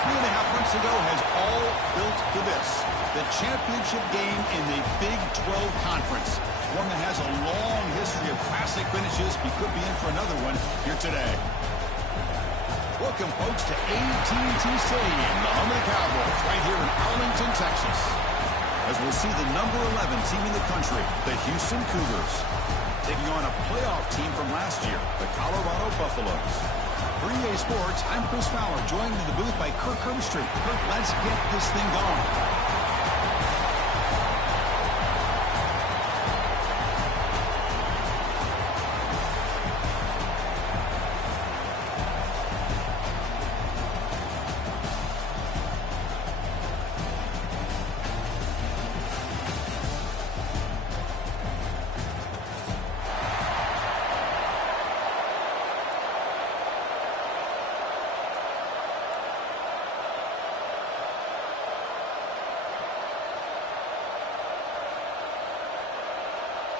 3.5 months ago has all built to this. The championship game in the Big 12 Conference. One that has a long history of classic finishes. We could be in for another one here today. Welcome, folks, to AT&T Stadium, the home of the Cowboys, right here in Arlington, Texas. As we'll see the number 11 team in the country, the Houston Cougars, taking on a playoff team from last year, the Colorado Buffaloes. For EA Sports, I'm Chris Fowler, joined in the booth by Kirk Herbstreit. Kirk, let's get this thing going.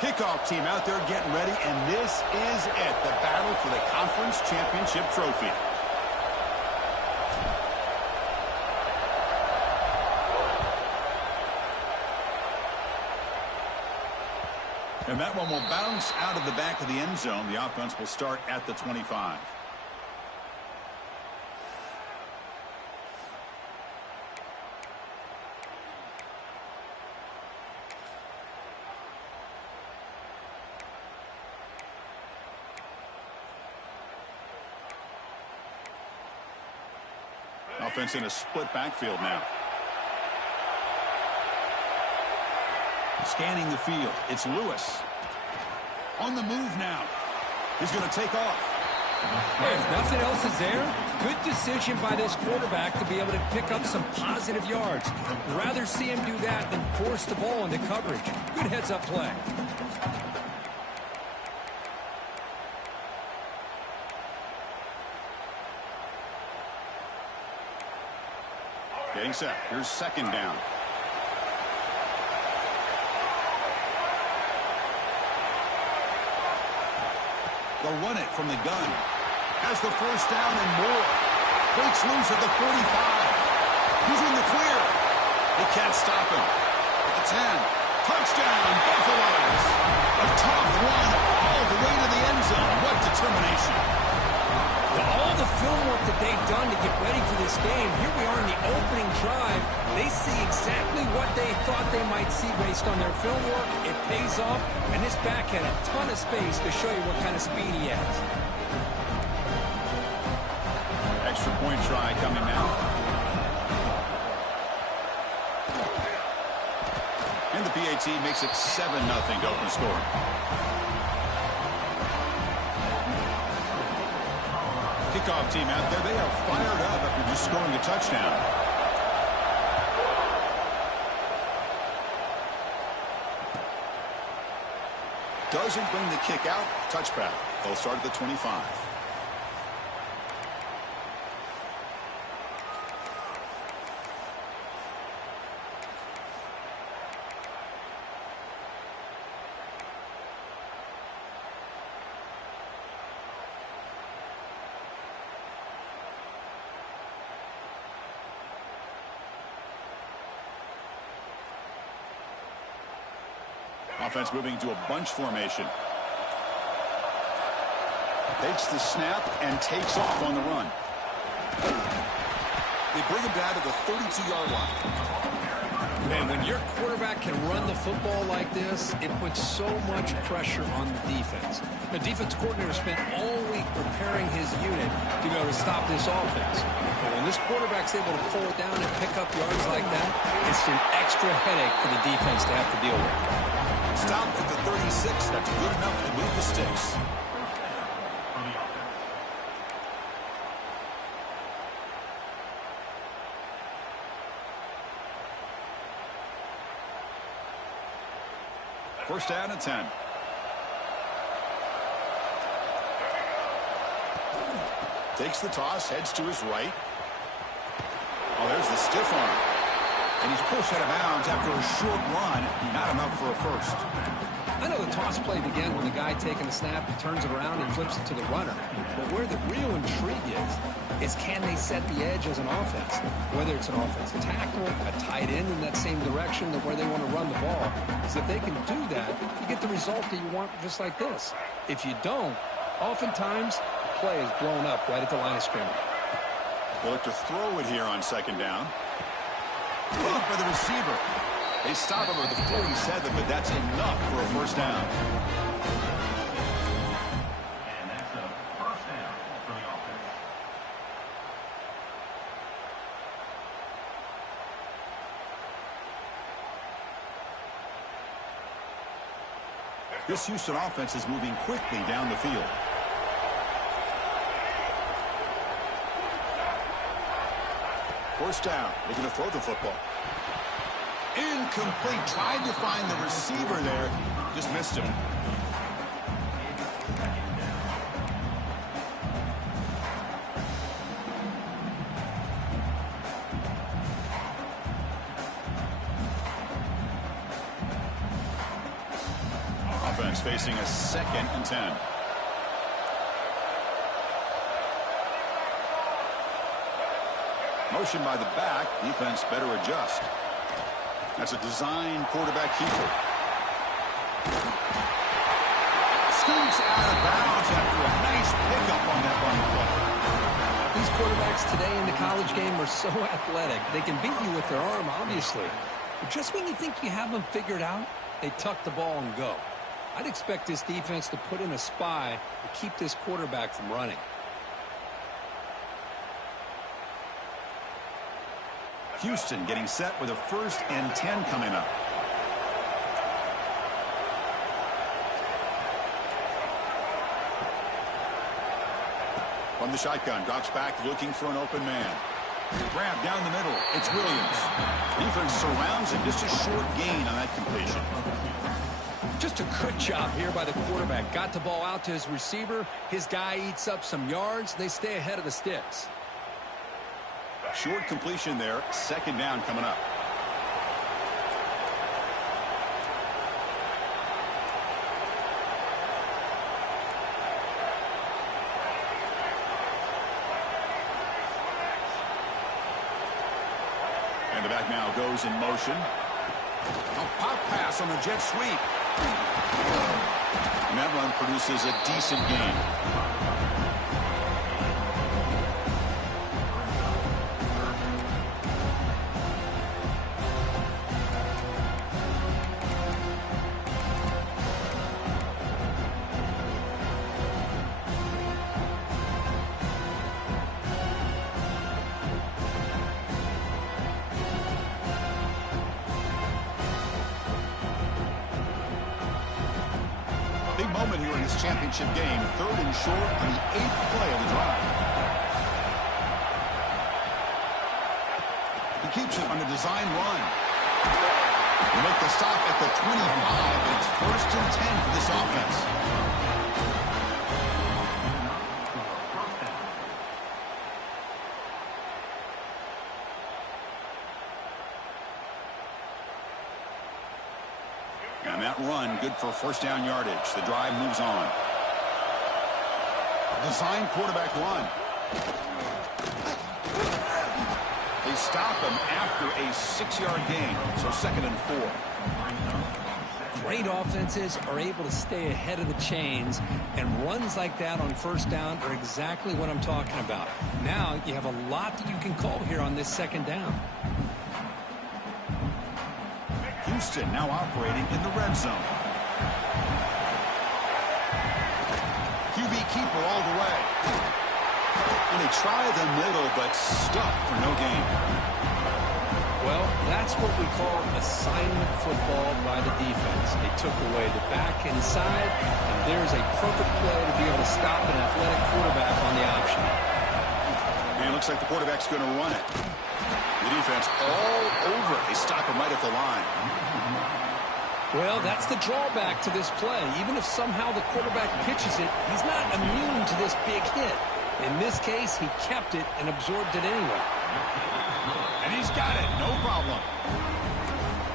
Kickoff team out there getting ready, and this is it, the battle for the conference championship trophy. And that one will bounce out of the back of the end zone. The offense will start at the 25. Offense in a split backfield now. Scanning the field. It's Lewis. On the move now. He's going to take off. If nothing else is there, good decision by this quarterback to be able to pick up some positive yards. Rather see him do that than force the ball into coverage. Good heads-up play. Getting set. Here's second down. They'll run it from the gun. Has the first down and more. Breaks loose at the 45. He's in the clear. They can't stop him. At the 10. Touchdown, Buffaloes. A tough run all the way to the end zone. What determination. All the film work that they've done to get ready for this game, here we are in the opening drive. They see exactly what they thought they might see based on their film work. It pays off, and this back had a ton of space to show you what kind of speed he has. Extra point try coming now. And the PAT makes it 7-0 to open the score. Kickoff team out there, they are fired up after just scoring a touchdown. Doesn't bring the kick out. Touchback. They'll start at the 25. Offense moving to a bunch formation. Takes the snap and takes off on the run. They bring him down to the 32-yard line. Man, when your quarterback can run the football like this, it puts so much pressure on the defense. The defense coordinator spent all week preparing his unit to be able to stop this offense. But when this quarterback's able to pull it down and pick up yards like that, it's an extra headache for the defense to have to deal with. Stop at the 36. That's good enough to move the sticks. First down at 10. Takes the toss, heads to his right. Oh, there's the stiff arm. And he's pushed out of bounds after a short run. Not enough for a first. I know the toss play begins when the guy taking the snap, he turns it around and flips it to the runner. But where the real intrigue is can they set the edge as an offense? Whether it's an offensive tackle, a tight end in that same direction where they want to run the ball. Because if they can do that, you get the result that you want just like this. If you don't, oftentimes, the play is blown up right at the line of scrimmage. They'll look to throw it here on second down. Look for the receiver. They stop him at the 47, but that's enough for a first down. And that's a first down for the offense. This Houston offense is moving quickly down the field. First down. Looking to throw the football. Incomplete. Tried to find the receiver there. Just missed him. Offense facing a 2nd and 10. Motion by the back. Defense better adjust. That's a design quarterback keeper. Scoots out of bounds after a nice pickup on that running play. These quarterbacks today in the college game are so athletic. They can beat you with their arm, obviously. But just when you think you have them figured out, they tuck the ball and go. I'd expect this defense to put in a spy to keep this quarterback from running. Houston getting set with a 1st and 10 coming up. From the shotgun, drops back looking for an open man. Grab down the middle. It's Williams. Defense surrounds him. Just a short gain on that completion. Just a good job here by the quarterback. Got the ball out to his receiver. His guy eats up some yards. They stay ahead of the sticks. Short completion there. 2nd down coming up. And the back now goes in motion. A pop pass on the jet sweep. And that run produces a decent gain. Big moment here in this championship game. 3rd and short on the 8th play of the drive. He keeps it on a design run. They make the stop at the 25, and it's 1st and 10 for this offense. And that run, good for 1st down yardage. The drive moves on. Design quarterback run. They stop him after a 6-yard gain. So 2nd and 4. Great offenses are able to stay ahead of the chains, and runs like that on 1st down are exactly what I'm talking about. Now you have a lot that you can call here on this 2nd down. Houston now operating in the red zone. QB keeper all the way. And they try the middle, but stuffed for no gain. Well, that's what we call assignment football by the defense. They took away the back inside, and there's a perfect play to be able to stop an athletic quarterback on the option. And it looks like the quarterback's going to run it. The defense all over. They stop him right at the line. Well, that's the drawback to this play. Even if somehow the quarterback pitches it, he's not immune to this big hit. In this case, he kept it and absorbed it anyway. And he's got it. No problem.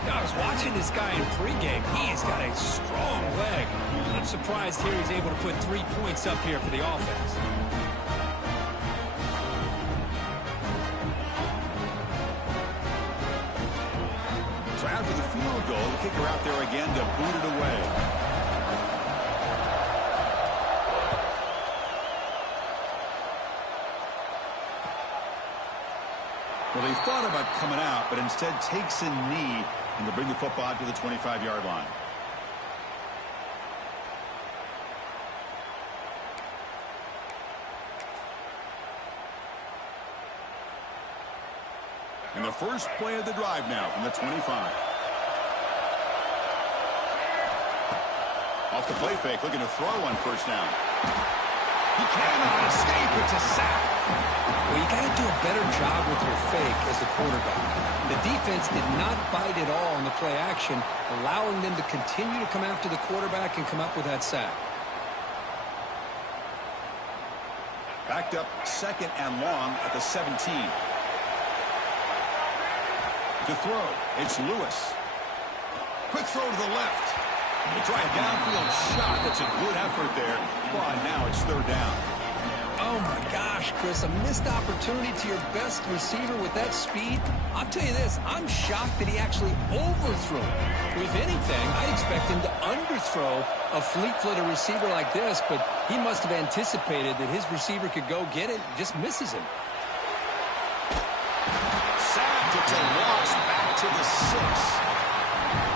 I was watching this guy in pregame. He's got a strong leg. I'm surprised here he's able to put 3 points up here for the offense. So after the field goal, the kicker out there again to boot it away. Well, he thought about coming out, but instead takes a knee and to bring the football out to the 25-yard line. And the first play of the drive now from the 25. Off the play fake, looking to throw on first down. He cannot escape. It's a sack. Well, you got to do a better job with your fake as the quarterback. The defense did not bite at all on the play action, allowing them to continue to come after the quarterback and come up with that sack. Backed up 2nd and long at the 17. To throw, it's Lewis. Quick throw to the left. They try a downfield shot. That's a good effort there. But now it's 3rd down. Oh, my gosh, Chris, a missed opportunity to your best receiver with that speed. I'll tell you this, I'm shocked that he actually overthrew him. If anything, I'd expect him to underthrow a fleet-footed receiver like this, but he must have anticipated that his receiver could go get it and just misses him. Sacked. It's a loss back to the 6.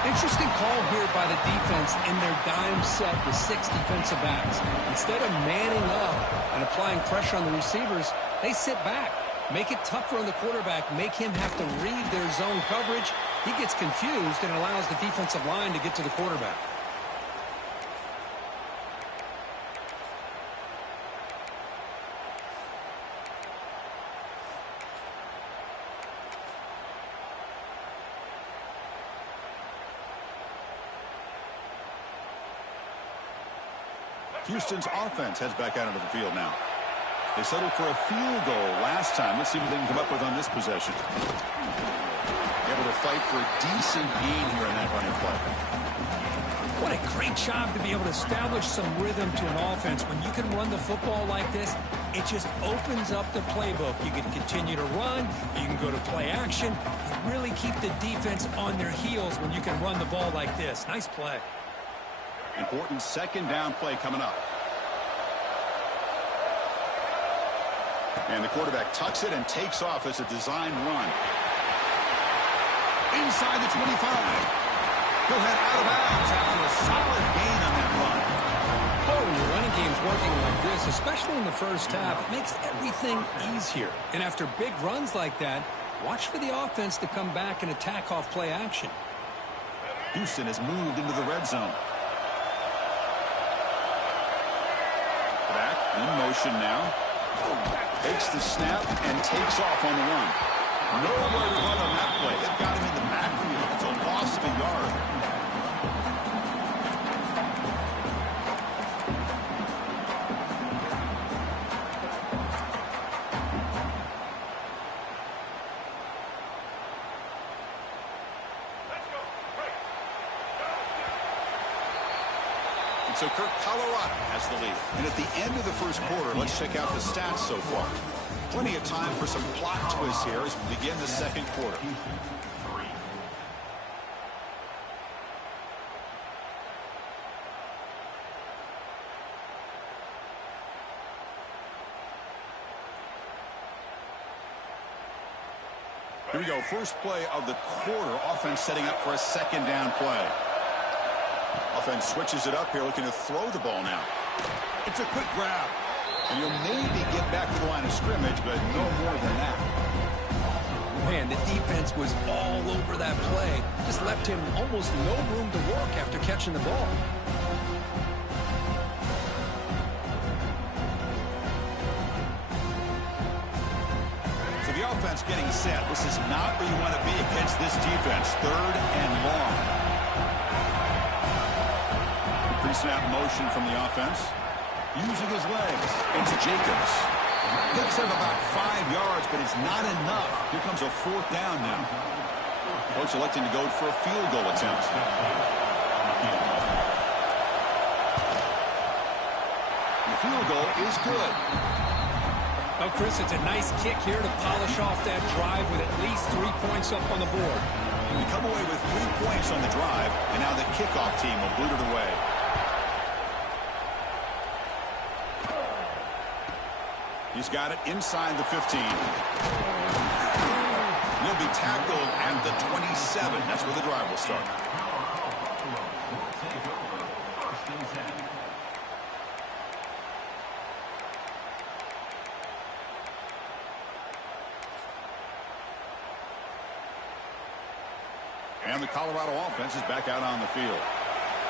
Interesting call here by the defense in their dime set with 6 defensive backs. Instead of manning up and applying pressure on the receivers, they sit back, make it tougher on the quarterback, make him have to read their zone coverage. He gets confused and allows the defensive line to get to the quarterback. Houston's offense heads back out into the field now. They settled for a field goal last time. Let's see what they can come up with on this possession. Able to fight for a decent gain here in that running play. What a great job to be able to establish some rhythm to an offense. When you can run the football like this, it just opens up the playbook. You can continue to run. You can go to play action. You really keep the defense on their heels when you can run the ball like this. Nice play. Important 2nd down play coming up. And the quarterback tucks it and takes off as a design run. Inside the 25. He'll head out of bounds after a solid gain on that run. Oh, when your running game's working like this, especially in the first half, it makes everything easier. And after big runs like that, watch for the offense to come back and attack off play action. Houston has moved into the red zone. Back in motion now. Takes the snap and takes off on the run. Nowhere to run on that play. They've got him in the backfield. It's a loss of a yard. So Kirk, Colorado has the lead. And at the end of the first quarter, let's check out the stats so far. Plenty of time for some plot twists here as we begin the 2nd quarter. Here we go. First play of the quarter. Offense setting up for a 2nd down play. Offense switches it up here, looking to throw the ball now. It's a quick grab. And you'll maybe get back to the line of scrimmage, but no more than that. Man, the defense was all over that play. Just left him almost no room to work after catching the ball. So the offense getting set. This is not where you want to be against this defense. 3rd and long. Pre-snap motion from the offense. Using his legs. It's Jacobs. Picks up about 5 yards, but it's not enough. Here comes a 4th down now. Coach electing to go for a field goal attempt. The field goal is good. Well, Chris, it's a nice kick here to polish off that drive with at least 3 points up on the board. We come away with 3 points on the drive, and now the kickoff team will boot it away. He's got it inside the 15. He'll be tackled at the 27. That's where the drive will start. And the Colorado offense is back out on the field.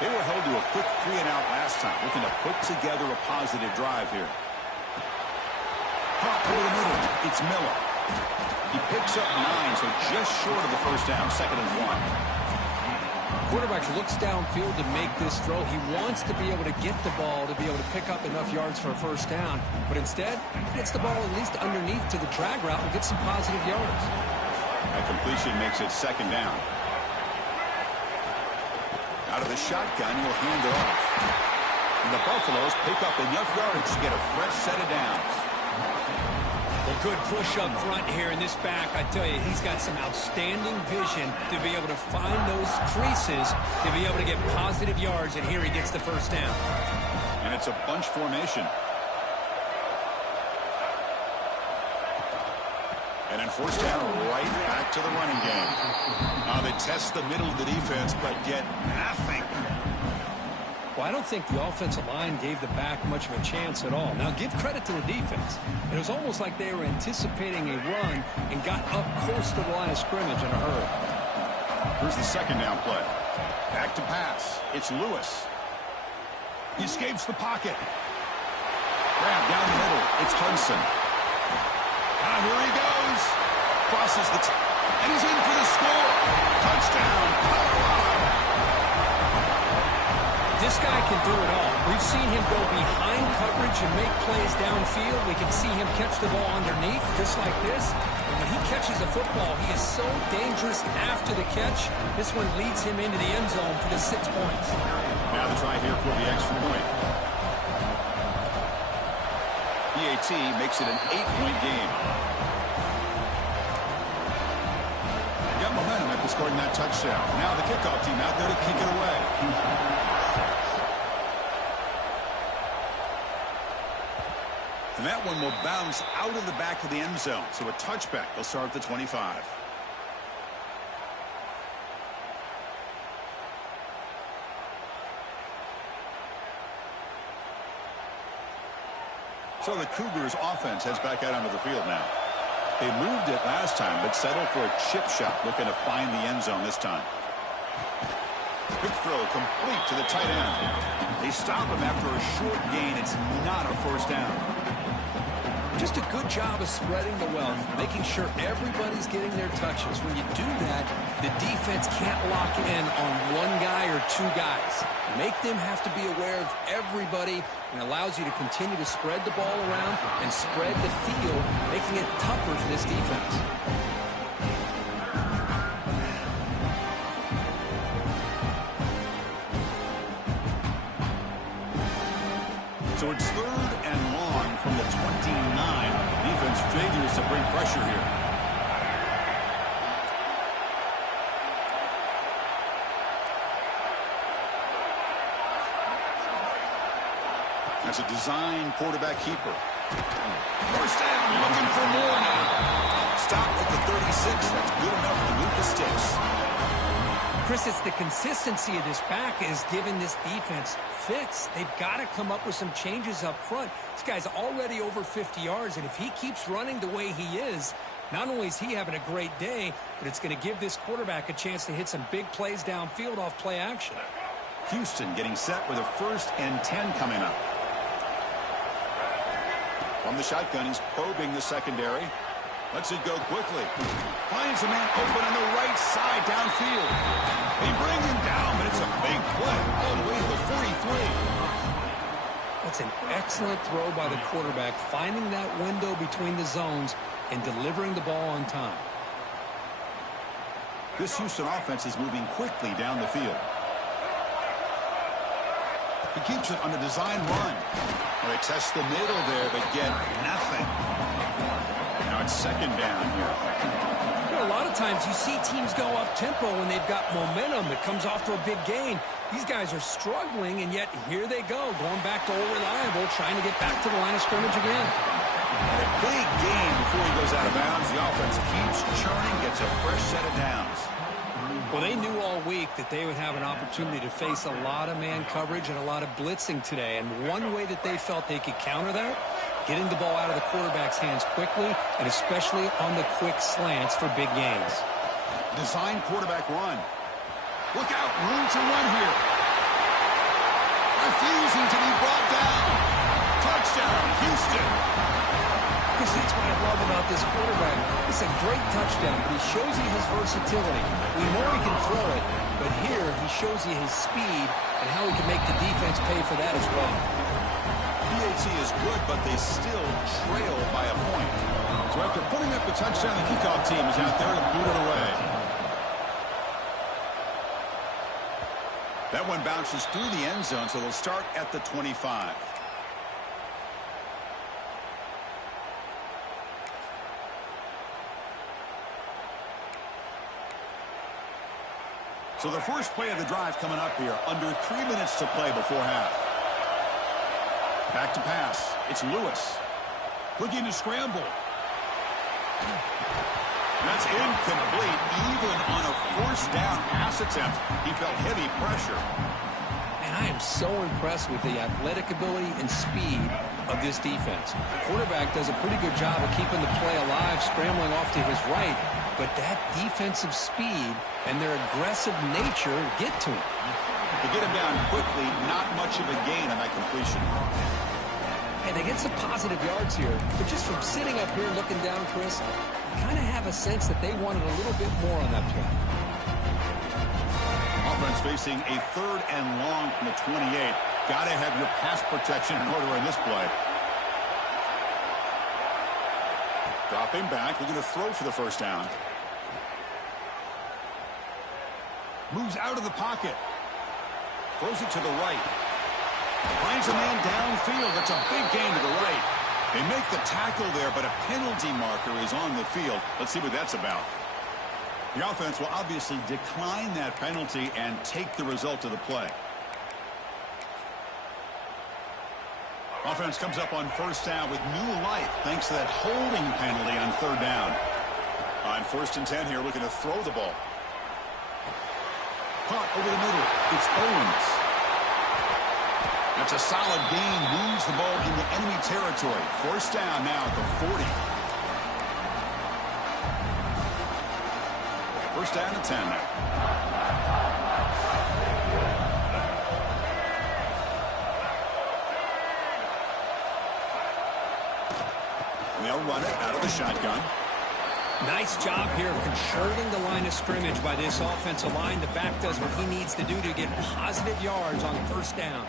They were held to a quick 3-and-out last time, looking to put together a positive drive here. Caught over the middle. It's Miller. He picks up 9, so just short of the first down, 2nd and 1. Quarterback looks downfield to make this throw. He wants to be able to get the ball to be able to pick up enough yards for a first down, but instead, he gets the ball at least underneath to the drag route and gets some positive yards. That completion makes it 2nd down. Out of the shotgun, he'll hand it off. And the Buffaloes pick up enough yardage to get a fresh set of downs. Well, good push up front here in this back. I tell you, he's got some outstanding vision to be able to find those creases, to be able to get positive yards, and here he gets the first down. And it's a bunch formation. And then first down, right back to the running game. Now they test the middle of the defense, but get nothing. Well, I don't think the offensive line gave the back much of a chance at all. Now, give credit to the defense. It was almost like they were anticipating a run and got up close to the line of scrimmage in a hurry. Here's the 2nd down play. Back to pass. It's Lewis. He escapes the pocket. Grab down the middle. It's Hudson. Ah, here he goes. Crosses the and he's in for the score. Touchdown, Colorado. This guy can do it all. We've seen him go behind coverage and make plays downfield. We can see him catch the ball underneath, just like this. And when he catches a football, he is so dangerous after the catch. This one leads him into the end zone for the 6 points. Now the try here for the extra point. PAT makes it an 8-point game. They got momentum after scoring that touchdown. Now the kickoff team out there to kick it away. And that one will bounce out of the back of the end zone. So a touchback. They'll start at the 25. So the Cougars offense heads back out onto the field now. They moved it last time, but settled for a chip shot, looking to find the end zone this time. Quick throw complete to the tight end. They stop him after a short gain. It's not a first down. Just a good job of spreading the wealth, making sure everybody's getting their touches. When you do that, the defense can't lock in on one guy or 2 guys. Make them have to be aware of everybody, and allows you to continue to spread the ball around and spread the field, making it tougher for this defense. So it's 3rd and long from the 29. Defense figures to bring pressure here. That's a design quarterback keeper. First down, looking for more now. Stop at the 36. That's good enough to move the sticks. Chris, it's the consistency of this back is giving this defense fits. They've got to come up with some changes up front. This guy's already over 50 yards, and if he keeps running the way he is, not only is he having a great day, but it's going to give this quarterback a chance to hit some big plays downfield off play action. Houston getting set with a 1st and 10 coming up. From the shotgun, he's probing the secondary. Lets it go quickly. Finds a man open on the right side downfield. They bring him down, but it's a big play all the way to the 43. That's an excellent throw by the quarterback, finding that window between the zones and delivering the ball on time. This Houston offense is moving quickly down the field. He keeps it on a design run. Well, they test the middle there, but get nothing. Now it's second down here. You know, a lot of times you see teams go up-tempo when they've got momentum. It comes off to a big gain. These guys are struggling, and yet here they go, going back to old reliable, trying to get back to the line of scrimmage again. A big gain before he goes out of bounds. The offense keeps churning, gets a fresh set of downs. Well, they knew all week that they would have an opportunity to face a lot of man coverage and a lot of blitzing today. And one way that they felt they could counter that, getting the ball out of the quarterback's hands quickly, and especially on the quick slants for big gains. Design quarterback run. Look out, room to run here. Refusing to be brought down. Touchdown, Houston. Because that's what I love about this quarterback. It's a great touchdown, but he shows you his versatility. We know he can throw it, but here he shows you his speed and how he can make the defense pay for that as well. PAT is good, but they still trail by a point. So after putting up the touchdown, the kickoff team is out there to boot it away. That one bounces through the end zone, so they'll start at the 25. So the first play of the drive coming up here, under 3 minutes to play before half. Back to pass. It's Lewis. Looking to scramble. That's incomplete. Even on a first down pass attempt, he felt heavy pressure. And I am so impressed with the athletic ability and speed of this defense. The quarterback does a pretty good job of keeping the play alive, scrambling off to his right. But that defensive speed and their aggressive nature get to him. To get him down quickly, not much of a gain on that completion. And they get some positive yards here, but just from sitting up here looking down, Chris, I kind of have a sense that they wanted a little bit more on that play. Offense facing a 3rd and long from the 28. Got to have your pass protection in order in this play. Dropping back, looking to throw for the first down. Moves out of the pocket. Throws it to the right. Finds a man downfield. That's a big gain to the right. They make the tackle there, but a penalty marker is on the field. Let's see what that's about. The offense will obviously decline that penalty and take the result of the play. Offense comes up on first down with new life thanks to that holding penalty on 3rd down. On 1st and 10 here, looking to throw the ball. Caught over the middle. It's Owens. That's a solid gain. Moves the ball into enemy territory. First down now at the 40. First down and 10 now. They'll run it out of the shotgun. Nice job here of controlling the line of scrimmage by this offensive line. The back does what he needs to do to get positive yards on first down.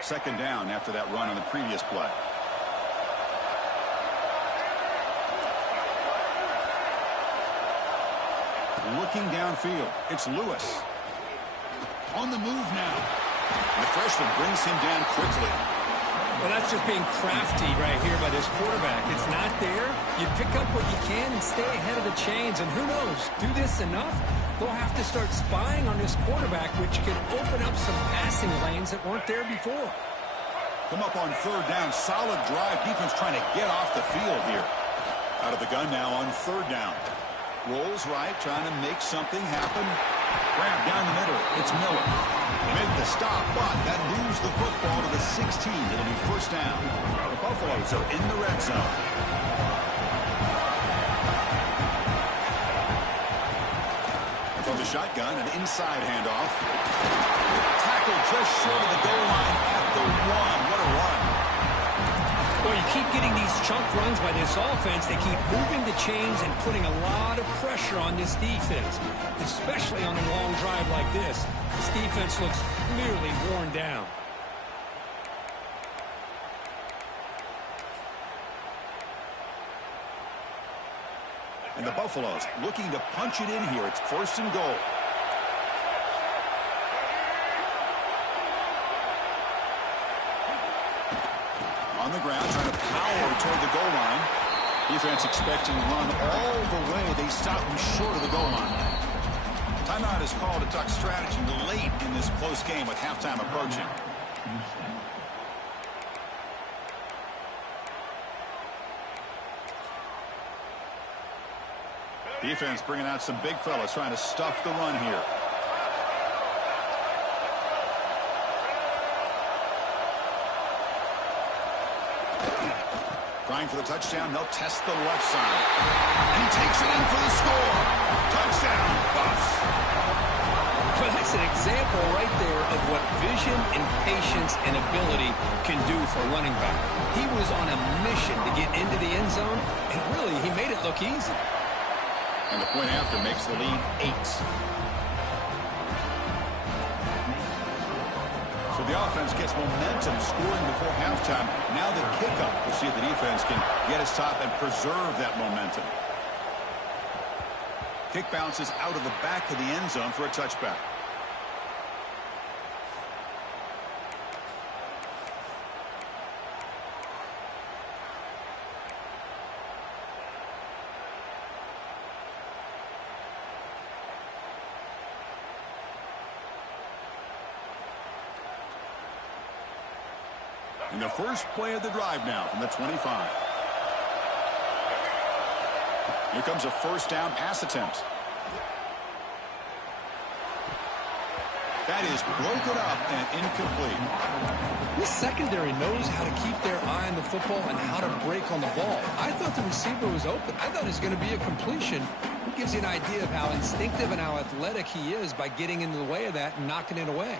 Second down after that run on the previous play. Looking downfield. It's Lewis. On the move now. The freshman brings him down quickly. Well, that's just being crafty right here by this quarterback. It's not there. You pick up what you can and stay ahead of the chains. And who knows, do this enough, they'll have to start spying on this quarterback, which can open up some passing lanes that weren't there before. Come up on 3rd down. Solid drive. Defense trying to get off the field here. Out of the gun now on 3rd down. Rolls right, trying to make something happen. Grab down the middle. It's Miller. They make the stop, but that moves the football to the 16. It'll be first down. The Buffaloes are in the red zone. From the shotgun, an inside handoff. Tackle just short of the goal line at the 1. What a run. Well, you keep getting these chunk runs by this offense. They keep moving the chains and putting a lot of pressure on this defense, especially on a long drive like this. This defense looks clearly worn down. And the Buffaloes looking to punch it in here. It's 1st and goal. On the ground, trying to power toward the goal line. Defense expecting to run all the way. They stop him short of the goal line. Timeout is called to talk strategy late in this close game with halftime approaching. Defense bringing out some big fellas trying to stuff the run here. Trying for the touchdown. They'll test the left side. And he takes it in for the score. Touchdown, Buffs. Well, that's an example right there of what vision and patience and ability can do for a running back. He was on a mission to get into the end zone, and really, he made it look easy. And the point after makes the lead 8. So the offense gets momentum scoring before halftime. Now the kickoff. We'll see if the defense can get his top and preserve that momentum. Kick bounces out of the back of the end zone for a touchback. And the first play of the drive now from the 25. Here comes a 1st down pass attempt. That is broken up and incomplete. This secondary knows how to keep their eye on the football and how to break on the ball. I thought the receiver was open. I thought it was going to be a completion. It gives you an idea of how instinctive and how athletic he is by getting into the way of that and knocking it away.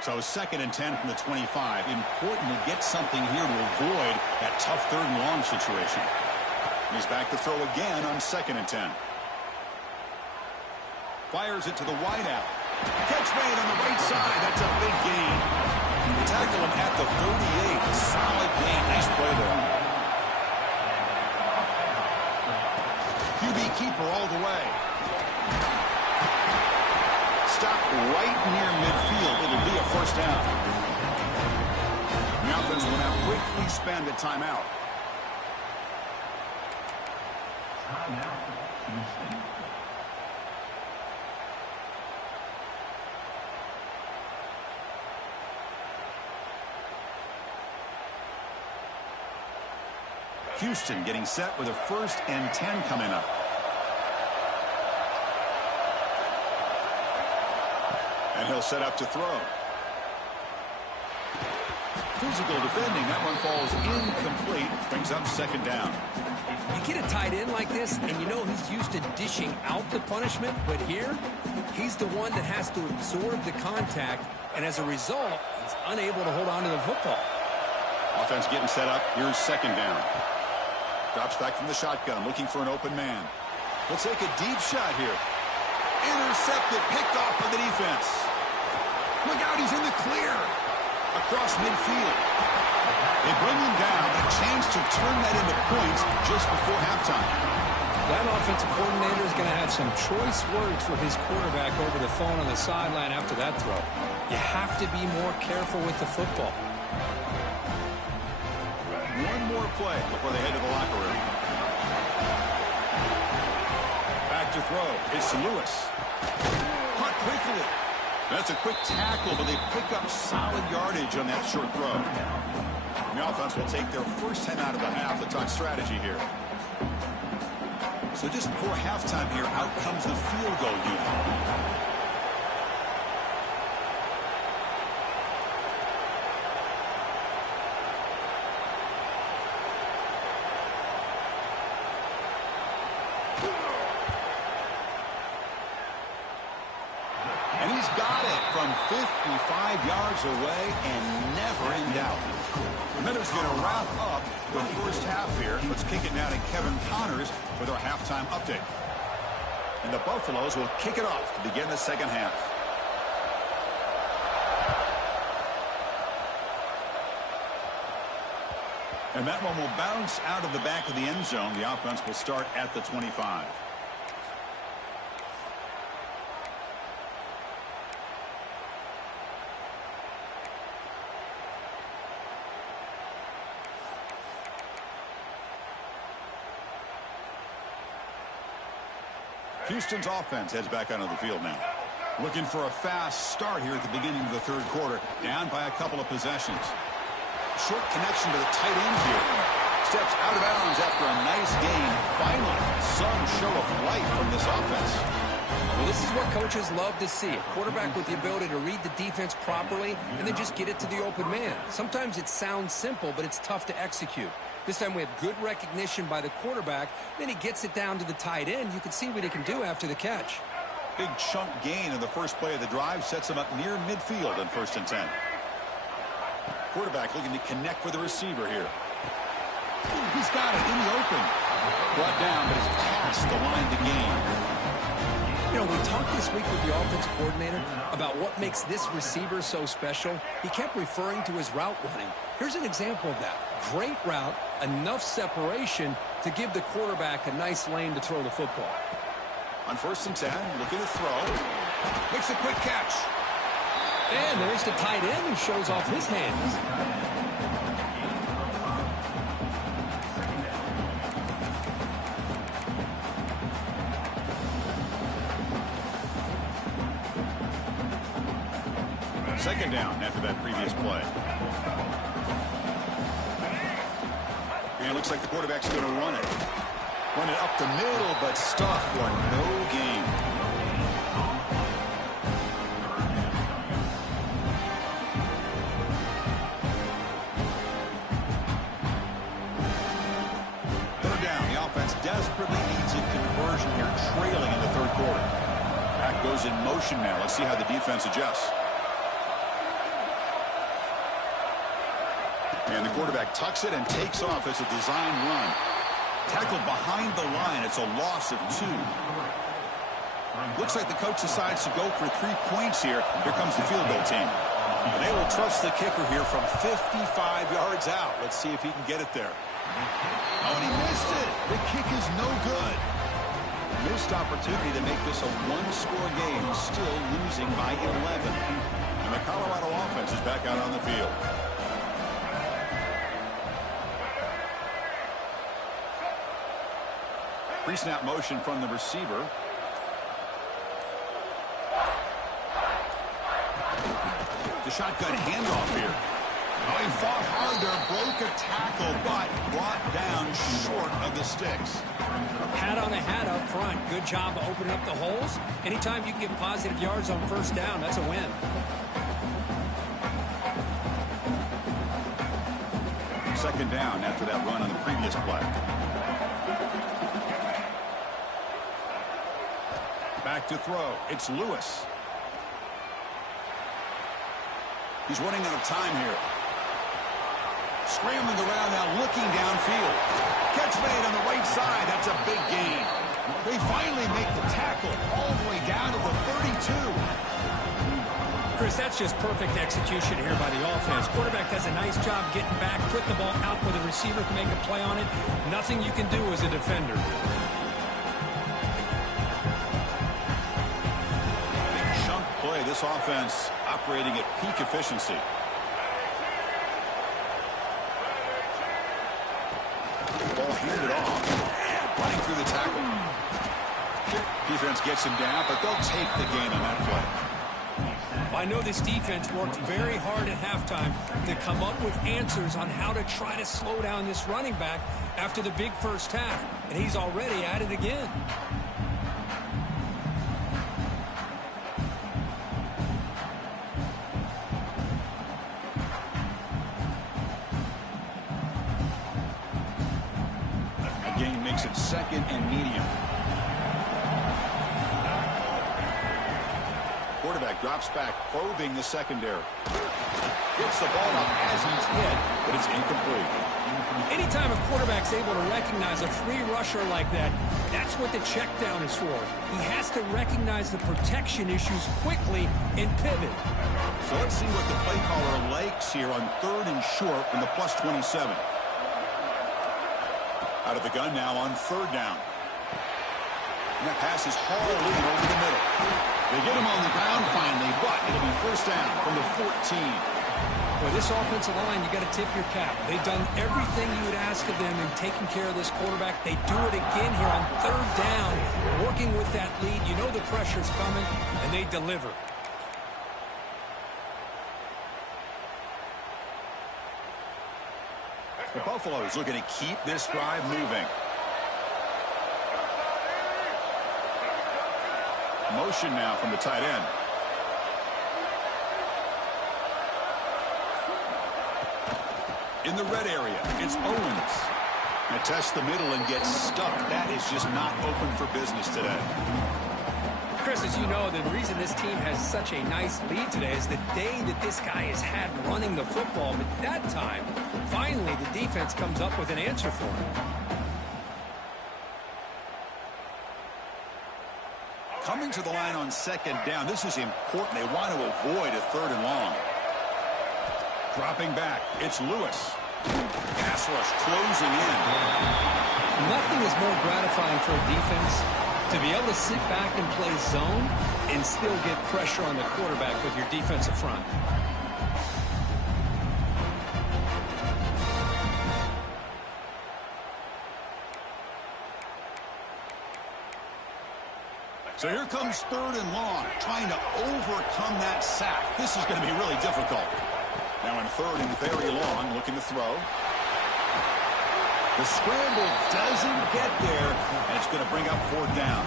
So 2nd and 10 from the 25. Important to get something here to avoid that tough 3rd and long situation. And he's back to throw again on 2nd and 10. Fires it to the wideout. Catch made on the right side. That's a big gain. Tackle him at the 38. Solid gain. Nice play there. QB keeper all the way. Stop right near midfield. It'll be a 1st down. The offense will now quickly spend a timeout. Houston getting set with a 1st and 10 coming up. And he'll set up to throw. Physical defending. That one falls incomplete. Brings up 2nd down. You get a tight end like this, and you know he's used to dishing out the punishment, but here, he's the one that has to absorb the contact, and as a result, he's unable to hold on to the football. Offense getting set up. Here's 2nd down. Drops back from the shotgun, looking for an open man. He'll take a deep shot here. Intercepted, picked off by the defense. Look out, he's in the clear. Across midfield. They bring him down, a chance to turn that into points just before halftime. That offensive coordinator is going to have some choice words for his quarterback over the phone on the sideline after that throw. You have to be more careful with the football. One more play before they head to the locker room. Back to throw. It's Lewis. Caught quickly. That's a quick tackle, but they pick up solid yardage on that short throw. The offense will take their first 10 out of the half to talk strategy here. So just before halftime here, out comes the field goal unit. And he's got it from 55 yards away and never in doubt. The Minnows going to wrap up the first half here. Let's kick it now to Kevin Connors with our halftime update. And the Buffaloes will kick it off to begin the second half. And that one will bounce out of the back of the end zone. The offense will start at the 25. Houston's offense heads back onto the field now. Looking for a fast start here at the beginning of the third quarter. Down by a couple of possessions. Short connection to the tight end here. Steps out of bounds after a nice gain. Finally, some show of life from this offense. Well, this is what coaches love to see. A quarterback with the ability to read the defense properly and then just get it to the open man. Sometimes it sounds simple, but it's tough to execute. This time we have good recognition by the quarterback. Then he gets it down to the tight end. You can see what he can do after the catch. Big chunk gain in the first play of the drive sets him up near midfield on 1st and 10. Quarterback looking to connect with the receiver here. He's got it in the open. Brought down, but it's past the line to gain. You know, we talked this week with the offensive coordinator about what makes this receiver so special. He kept referring to his route running. Here's an example of that. Great route, enough separation to give the quarterback a nice lane to throw the football. On 1st and 10, looking to throw. Makes a quick catch. And there's the tight end who shows off his hands. Second down after that previous play. And it looks like the quarterback's going to run it. Run it up the middle, but stuff for no gain. Third down. The offense desperately needs a conversion here, trailing in the third quarter. Back goes in motion now. Let's see how the defense adjusts. And the quarterback tucks it and takes off as a design run. Tackled behind the line. It's a loss of 2. Looks like the coach decides to go for 3 points here. Here comes the field goal team. And they will trust the kicker here from 55 yards out. Let's see if he can get it there. Oh, and he missed it. The kick is no good. Missed opportunity to make this a one-score game. Still losing by 11. And the Colorado offense is back out on the field. Pre-snap motion from the receiver. The shotgun handoff here. Oh, he fought hard there, broke a tackle, but brought down short of the sticks. Pat on the hat up front. Good job of opening up the holes. Anytime you can get positive yards on 1st down, that's a win. Second down after that run on the previous play. Back to throw. It's Lewis. He's running out of time here. Scrambling around now, looking downfield. Catch made on the right side. That's a big gain. They finally make the tackle all the way down to the 32. Chris, that's just perfect execution here by the offense. Quarterback does a nice job getting back, putting the ball out where the receiver can make a play on it. Nothing you can do as a defender. Play. This offense operating at peak efficiency. Ball handed off. Running through the tackle. Defense gets him down, but they'll take the gain on that play. I know this defense worked very hard at halftime to come up with answers on how to try to slow down this running back after the big first half, and he's already at it again. It's 2nd and medium. quarterback drops back, probing the secondary. Gets the ball up as he's hit, but it's incomplete. Anytime a quarterback's able to recognize a free rusher like that, that's what the check down is for. He has to recognize the protection issues quickly and pivot. So let's see what the play caller likes here on 3rd and short from the +27. Out of the gun now on 3rd down. And that pass is hauled in over the middle. They get him on the ground finally, but it'll be 1st down from the 14. Well, this offensive line, you got to tip your cap. They've done everything you would ask of them in taking care of this quarterback. They do it again here on 3rd down, working with that lead. You know the pressure's coming, and they deliver. The Buffaloes looking to keep this drive moving. Motion now from the tight end. In the red area, it's Owens. And tests the middle and gets stuck. That is just not open for business today. Chris, as you know, the reason this team has such a nice lead today is the day that this guy has had running the football. But that time, finally, the defense comes up with an answer for him. Coming to the line on 2nd down. This is important. They want to avoid a 3rd and long. Dropping back. It's Lewis. Pass rush closing in. Nothing is more gratifying for a defense to be able to sit back and play zone and still get pressure on the quarterback with your defensive front. So here comes 3rd and long, trying to overcome that sack. This is going to be really difficult. Now in 3rd and very long, looking to throw. The scramble doesn't get there, and it's going to bring up 4th down.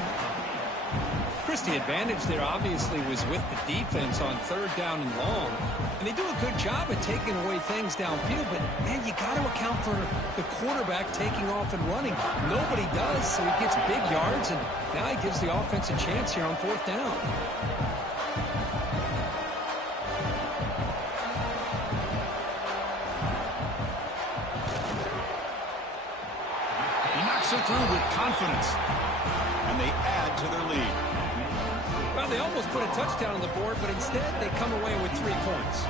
Chris, the advantage there obviously was with the defense on 3rd down and long. And they do a good job at taking away things downfield, but, man, you got to account for the quarterback taking off and running. Nobody does, so he gets big yards, and now he gives the offense a chance here on 4th down. He knocks it through with confidence, and they add to their lead. Well, they almost put a touchdown on the board, but instead they come away with 3 points.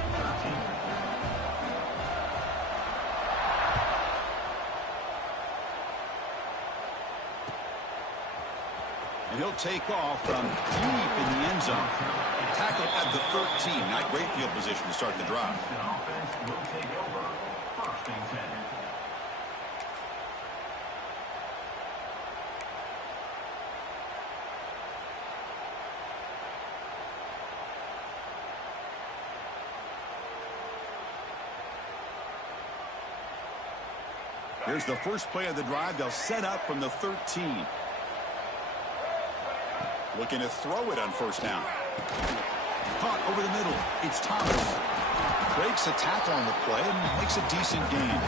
And he'll take off from deep in the end zone. Tackle at the 13. Not great field position to start the drive. Here's the first play of the drive. They'll set up from the 13. Looking to throw it on 1st down. Caught over the middle. It's Thomas. Breaks a tackle on the play and makes a decent gain.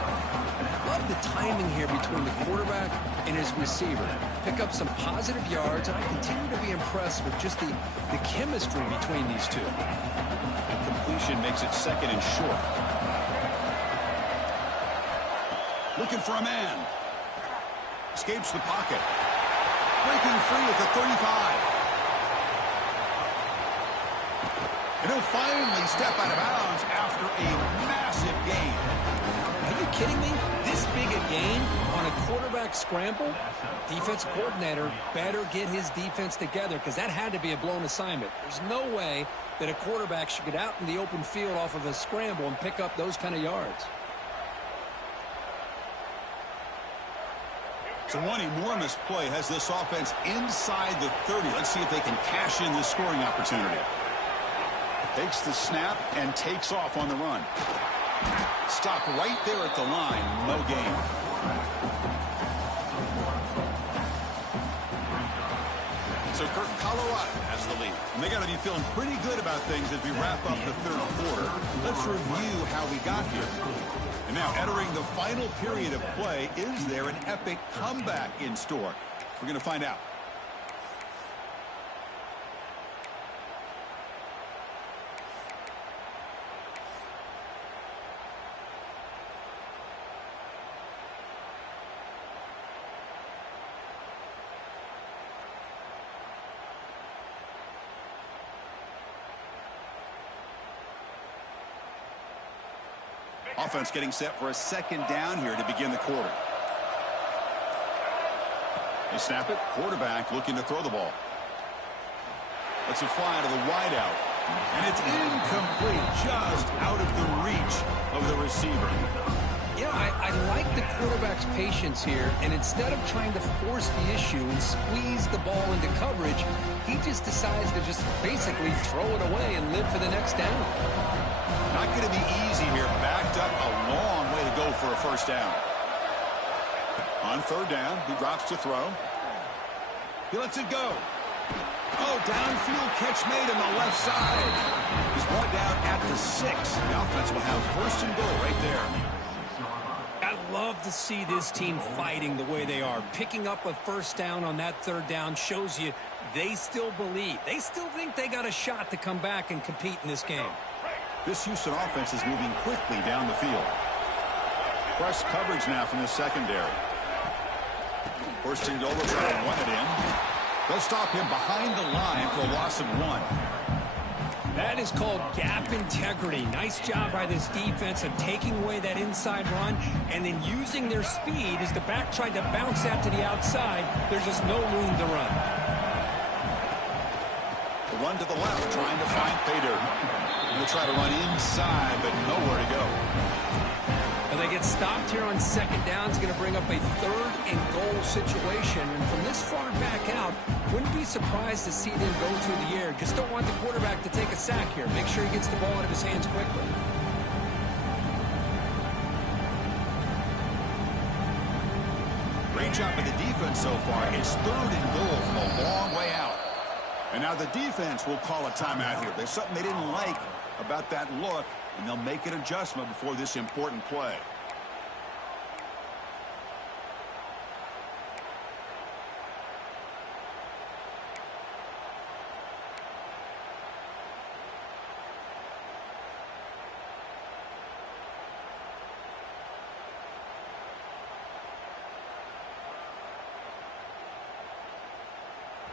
Love the timing here between the quarterback and his receiver. Pick up some positive yards, and I continue to be impressed with just the chemistry between these two. And completion makes it 2nd and short. Looking for a man. Escapes the pocket. Breaking free at the 35. And he'll finally step out of bounds after a massive gain. Are you kidding me? This big a gain on a quarterback scramble? Defensive coordinator better get his defense together, because that had to be a blown assignment. There's no way that a quarterback should get out in the open field off of a scramble and pick up those kind of yards. So one enormous play has this offense inside the 30. Let's see if they can cash in this scoring opportunity. Takes the snap and takes off on the run. Stopped right there at the line. No gain. So Colorado has the lead. And they got to be feeling pretty good about things as we wrap up the 3rd quarter. Let's review how we got here. And now entering the final period of play, is there an epic comeback in store? We're going to find out. Offense getting set for a second down here to begin the quarter. They snap it. Quarterback looking to throw the ball. Lets it fly to the wideout. And it's incomplete, just out of the reach of the receiver. Yeah, I like the quarterback's patience here, and instead of trying to force the issue and squeeze the ball into coverage, he just decides to just basically throw it away and live for the next down. Not going to be easy here. Backed up a long way to go for a first down. On third down, he drops to throw. He lets it go. Oh, downfield catch made on the left side. He's brought down at the 6. The offense will have first and goal right there. I love to see this team fighting the way they are. Picking up a first down on that third down shows you they still believe. They still think they got a shot to come back and compete in this game. This Houston offense is moving quickly down the field. Press coverage now from the secondary. First and goal, they'll try to run it in. They'll stop him behind the line for a loss of 1. That is called gap integrity. Nice job by this defense of taking away that inside run and then using their speed as the back tried to bounce that to the outside. There's just no room to run. The run to the left, trying to find pay dirt. They'll try to run inside, but nowhere to go. Well, they get stopped here on second down. It's going to bring up a third and goal situation. And from this far back out, wouldn't be surprised to see them go through the air. Just don't want the quarterback to take a sack here. Make sure he gets the ball out of his hands quickly. Great job by the defense so far. It's third and goal from a long way out. And now the defense will call a timeout here. There's something they didn't like about that look, and they'll make an adjustment before this important play.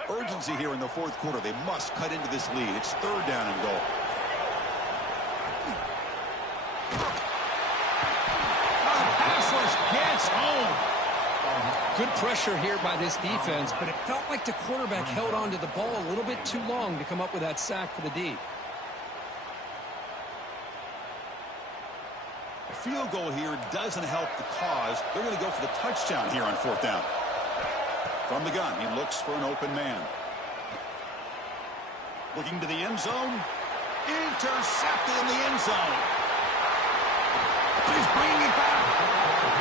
Urgency here in the fourth quarter. They must cut into this lead. It's third down and goal. Pass rush gets home. Good pressure here by this defense, but it felt like the quarterback held on to the ball a little bit too long to come up with that sack for the D. A field goal here doesn't help the cause. They're going to go for the touchdown here on fourth down. From the gun, he looks for an open man. Looking to the end zone. Intercepted in the end zone. He's bringing it back.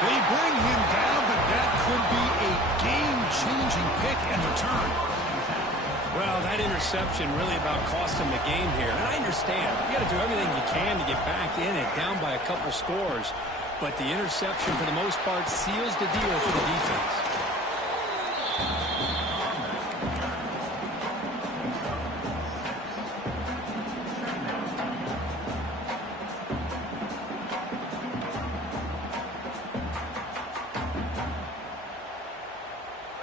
They bring him down, but that could be a game-changing pick and return. Well, that interception really about cost him the game here. And I understand. You got to do everything you can to get back in it, down by a couple scores. But the interception, for the most part, seals the deal for the defense.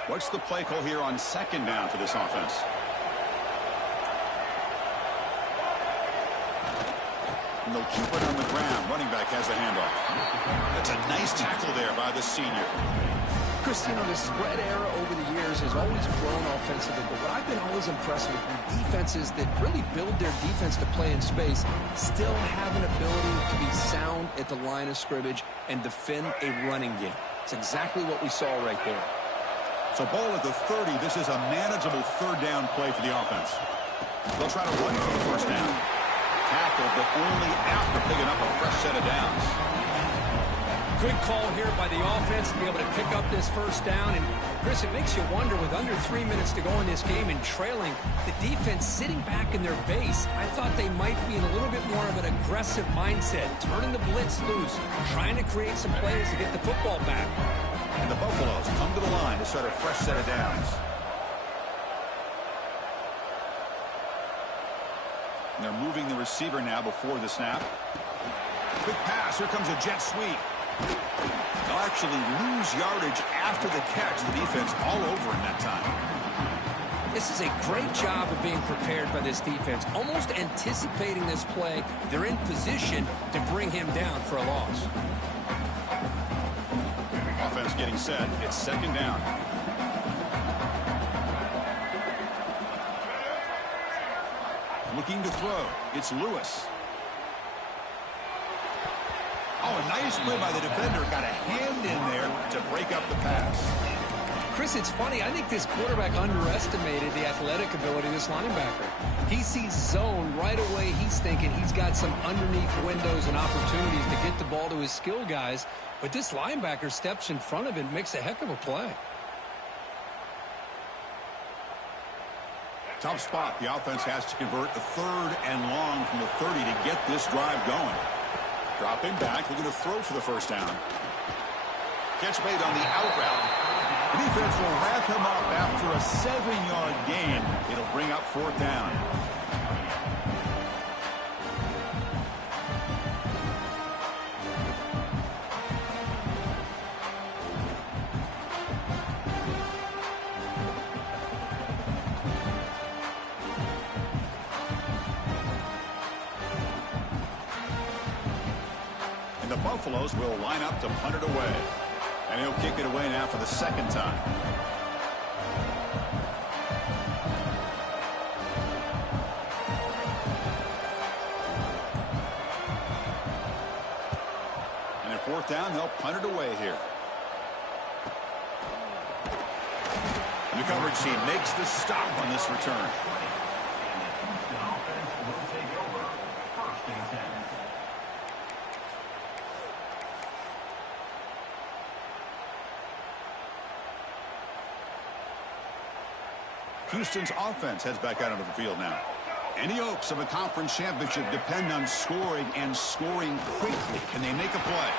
What's the play call here on second down for this offense? And they'll keep it on the ground. Running back has the handoff. That's a nice tackle there by the senior. Chris, you know, the spread era over the years has always grown offensively, but what I've been always impressed with defenses that really build their defense to play in space still have an ability to be sound at the line of scrimmage and defend a running game. It's exactly what we saw right there. So ball at the 30. This is a manageable third down play for the offense. They'll try to run for the first down. Tackled, but only after picking up a fresh set of downs. Good call here by the offense to be able to pick up this first down. And, Chris, it makes you wonder, with under 3 minutes to go in this game and trailing, the defense sitting back in their base, I thought they might be in a little bit more of an aggressive mindset, turning the blitz loose, trying to create some plays to get the football back. And the Buffaloes come to the line to start a fresh set of downs. And they're moving the receiver now before the snap. Quick pass. Here comes a jet sweep. They'll actually lose yardage after the catch. The defense all over in that time. This is a great job of being prepared by this defense, almost anticipating this play. They're in position to bring him down for a loss. Offense getting set. It's second down. Looking to throw. It's Lewis. Oh, a nice play by the defender. Got a hand in there to break up the pass. Chris, it's funny. I think this quarterback underestimated the athletic ability of this linebacker. He sees zone right away. He's thinking he's got some underneath windows and opportunities to get the ball to his skill guys. But this linebacker steps in front of it and makes a heck of a play. Tough spot. The offense has to convert a 3rd and long from the 30 to get this drive going. Dropping back, looking to throw for the first down. Catch made on the out route. The defense will wrap him up after a 7-yard gain. It'll bring up 4th down. And the Buffaloes will line up to punt it away. And he'll kick it away now for the 2nd time. And at 4th down, they'll punt it away here. And the coverage team makes the stop on this return. The offense will take over 1st and 10. Houston's offense heads back out onto the field now. Any hopes of a conference championship depend on scoring and scoring quickly. Can they make a play?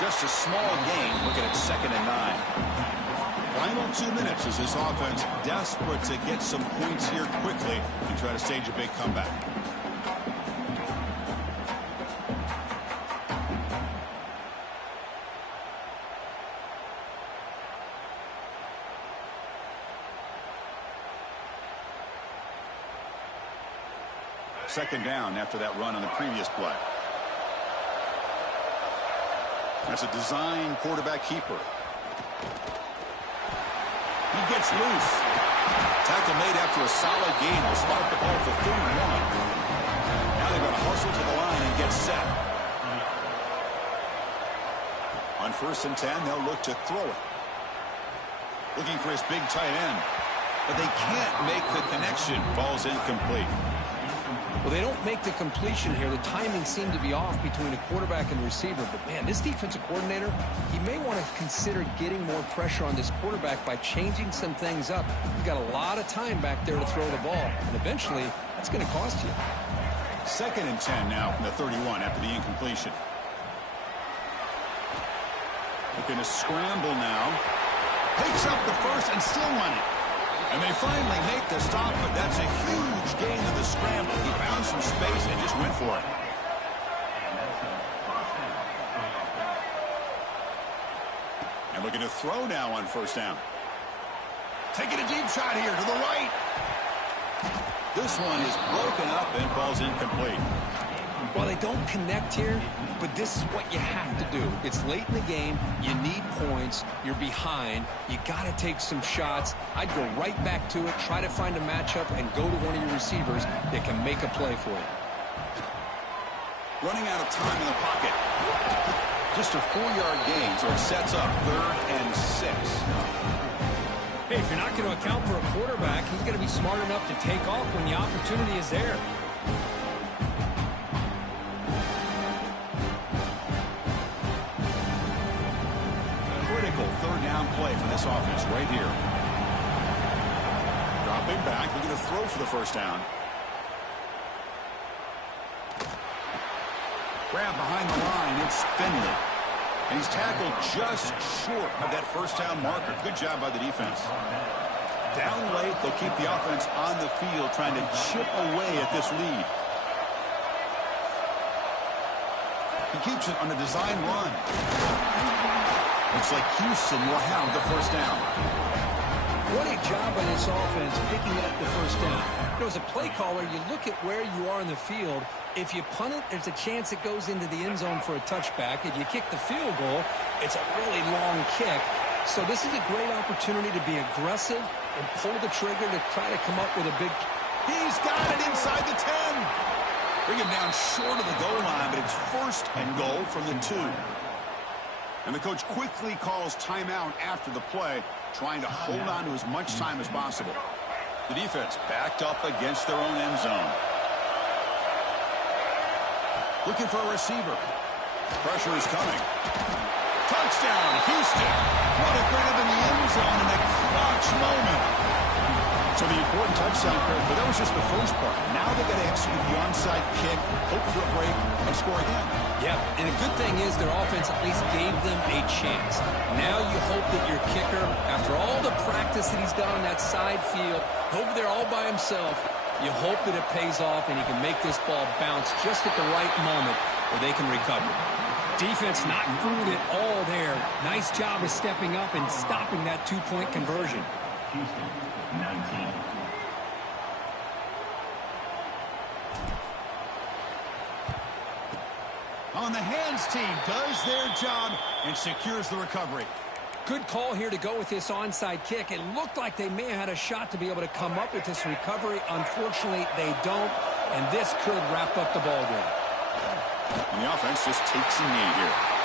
Just a small gain, looking at 2nd and 9. Final 2 minutes as this offense desperate to get some points here quickly and try to stage a big comeback. Second down after that run on the previous play. That's a design quarterback keeper. He gets loose. Tackle made after a solid gain. Will spot the ball for 31. Now they're going to hustle to the line and get set. On 1st and 10, they'll look to throw it. Looking for his big tight end. But they can't make the connection. Ball's incomplete. Well, they don't make the completion here. The timing seemed to be off between a quarterback and receiver. But, man, this defensive coordinator, he may want to consider getting more pressure on this quarterback by changing some things up. You've got a lot of time back there to throw the ball. And eventually, that's going to cost you. 2nd and 10 now from the 31 after the incompletion. Looking to scramble now. Picks up the first and still running. And they finally make the stop, but that's a huge gain to the scramble. He found some space and just went for it. And looking to throw now on 1st down. Taking a deep shot here to the right. This one is broken up and falls incomplete. Well, they don't connect here, but this is what you have to do. It's late in the game. You need points. You're behind. You got to take some shots. I'd go right back to it, try to find a matchup, and go to one of your receivers that can make a play for you. Running out of time in the pocket. Just a 4-yard gain, so it sets up 3rd and 6. Hey, if you're not going to account for a quarterback, he's going to be smart enough to take off when the opportunity is there. Critical 3rd down play for this offense right here. Dropping back, looking to throw for the 1st down. Grab behind the line, it's Finley. And he's tackled just short of that 1st down marker. Good job by the defense. Down late, they'll keep the offense on the field trying to chip away at this lead. He keeps it on a design run. Looks like Houston will have the 1st down. What a job by this offense picking up the first down. You know, as a play caller, you look at where you are in the field. If you punt it, there's a chance it goes into the end zone for a touchback. If you kick the field goal, it's a really long kick. So this is a great opportunity to be aggressive and pull the trigger to try to come up with a big... He's got it inside the 10. Bring him down short of the goal line, but it's first and goal from the 2. And the coach quickly calls timeout after the play, trying to hold on to as much time as possible. The defense backed up against their own end zone. Looking for a receiver. Pressure is coming. Touchdown, Houston. What a great in the end zone in a clutch moment. So the important touchdown, Craig, but that was just the first part. Now they've got to execute the onside kick, hope for a break, and score again. Yeah, and a good thing is their offense at least gave them a chance. Now you hope that your kicker, after all the practice that he's done on that side field, over there all by himself, you hope that it pays off and he can make this ball bounce just at the right moment where they can recover. Defense not fooled at all there. Nice job of stepping up and stopping that two-point conversion. Houston, 19. On the hands team does their job and secures the recovery. Good call here to go with this onside kick. It looked like they may have had a shot to be able to come up with this recovery. Unfortunately, they don't, and this could wrap up the ball game. And the offense just takes a knee here.